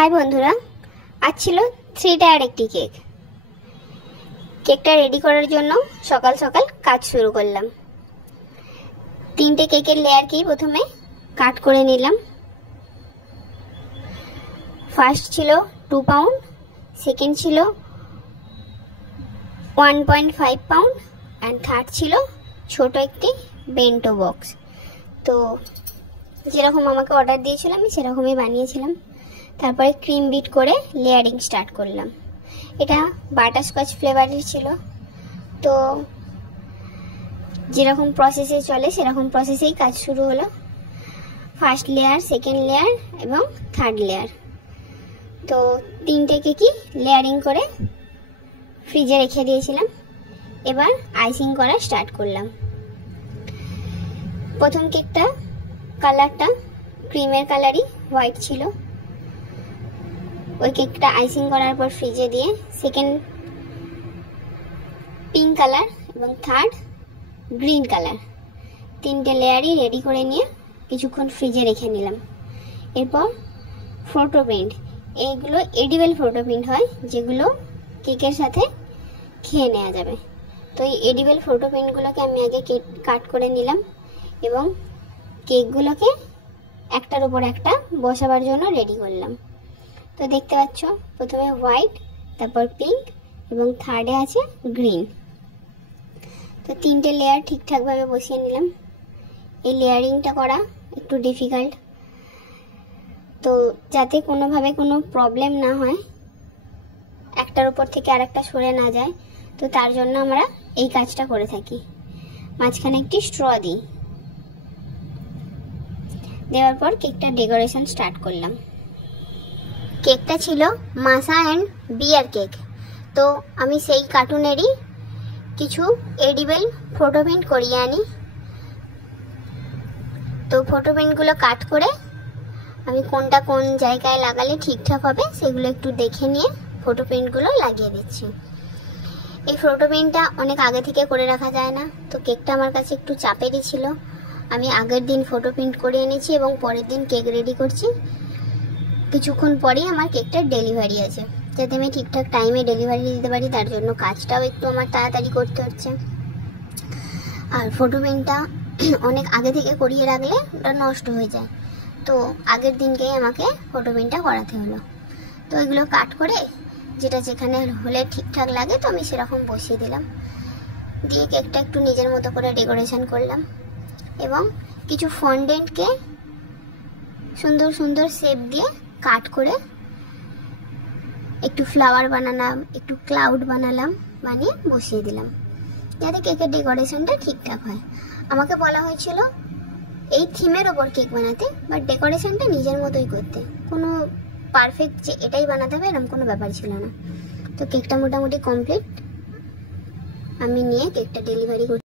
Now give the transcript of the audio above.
High বন্ধুরা, আজ ছিল 3 টায়ার একটি কেক। কেকটা রেডি করার জন্য সকাল সকাল কাজ শুরু করলাম। 3টে কেকের লেয়ারকেই প্রথমে কাট করে নিলাম। ফার্স্ট ছিল 2 পাউন্ড, সেকেন্ড ছিল 1.5 পাউন্ড অ্যান্ড থার্ড ছিল ছোট একটি বেন্টো বক্স। তো যেরকম আমাকে অর্ডার দিয়েছিল আমি সেরকমই বানিয়েছিলাম। তারপরে ক্রিম বিট করে লেয়ারিং স্টার্ট করলাম। এটা বাটারস্কচ ফ্লেভারের ছিল। তো যেরকম প্রসেসে চলে সেরকম প্রসেসেই কাজ শুরু হলো। ফার্স্ট লেয়ার, সেকেন্ড লেয়ার এবং থার্ড লেয়ার। তো 3টে কেকই লেয়ারিং করে ফ্রিজে রেখে দিয়েছিলাম। এবার আইসিং করা স্টার্ট করলাম। প্রথম কেকটা কালারটা ক্রিমের কালারই হোয়াইট ছিল। ওই কেকটা আইসিং করার পর ফ্রিজে দিয়ে সেকেন্ড পিঙ্ক কালার এবং থার্ড গ্রিন কালার 3টে লেয়ারই রেডি করে নিয়ে কিছুক্ষণ ফ্রিজে রেখে নিলাম। এরপর ফটো প্রিন্ট, এইগুলো এডিবল ফটো প্রিন্ট হয় যেগুলো কেকের সাথে খেয়ে নেওয়া যাবে। তো এই এডিবল ফটো প্রিন্টগুলোকে আমি আগে কাট করে নিলাম এবং কেকগুলোকে একটার উপর একটা বসাবার জন্য রেডি করলাম। তো দেখতে পাচ্ছ প্রথমে হোয়াইট, তারপর পিঙ্ক এবং থার্ডে আছে গ্রিন। তো 3টে লেয়ার ঠিকঠাকভাবে বসিয়ে নিলাম। এই লেয়ারিংটা করা একটু ডিফিকাল্ট, তো যাতে কোনোভাবে কোনো প্রবলেম না হয়, একটার উপর থেকে আরেকটা সরে না যায়, তো তার জন্য আমরা এই কাজটা করে থাকি। মাঝখানে একটি স্ট্র দিই, দেওয়ার পর কেকটা ডেকোরেশন স্টার্ট করলাম। কেকটা ছিল মাসা অ্যান্ড বিয়ার কেক। তো আমি সেই কার্টুনেরই কিছু এডিবল ফটো প্রিন্ট করিয়ে আনি। তো ফটো প্রিন্টগুলো কাট করে আমি কোনটা কোন জায়গায় লাগালে ঠিকঠাক হবে সেগুলো একটু দেখে নিয়ে ফটো প্রিন্টগুলো লাগিয়ে দিচ্ছি। এই ফটো প্রিন্টটা অনেক আগে থেকে করে রাখা যায় না, তো কেকটা আমার কাছে একটু চাপেরই ছিল। আমি আগের দিন ফটো প্রিন্ট করে এনেছি এবং পরের দিন কেক রেডি করছি। কিছুক্ষণ পরেই আমার কেকটার ডেলিভারি আছে, যাতে আমি ঠিকঠাক টাইমে ডেলিভারি দিতে পারি, তার জন্য কাজটাও একটু আমার তাড়াতাড়ি করতে হচ্ছে। আর ফটো প্রিন্টটা অনেক আগে থেকে করিয়ে রাখলে ওটা নষ্ট হয়ে যায়, তো আগের দিনকেই আমাকে ফটো প্রিন্টটা করাতে হলো। তো এগুলো কাট করে যেটা যেখানে হলে ঠিকঠাক লাগে তো আমি সেরকম বসিয়ে দিলাম। দিয়ে কেকটা একটু নিজের মতো করে ডেকোরেশন করলাম এবং কিছু ফন্ডেন্টকে সুন্দর সুন্দর শেপ দিয়ে কাট করে একটু ফ্লাওয়ার বানালাম, একটু ক্লাউড বানালাম, বানিয়ে বসিয়ে দিলাম যাতে কেকের ডেকোরেশনটা ঠিকঠাক হয়। আমাকে বলা হয়েছিল এই থিমের ওপর কেক বানাতে, বাট ডেকোরেশনটা নিজের মতোই করতে। কোনো পারফেক্ট যে এটাই বানাতে হবে এরকম কোনো ব্যাপার ছিল না। তো কেকটা মোটামুটি কমপ্লিট। আমি নিয়ে কেকটা ডেলিভারি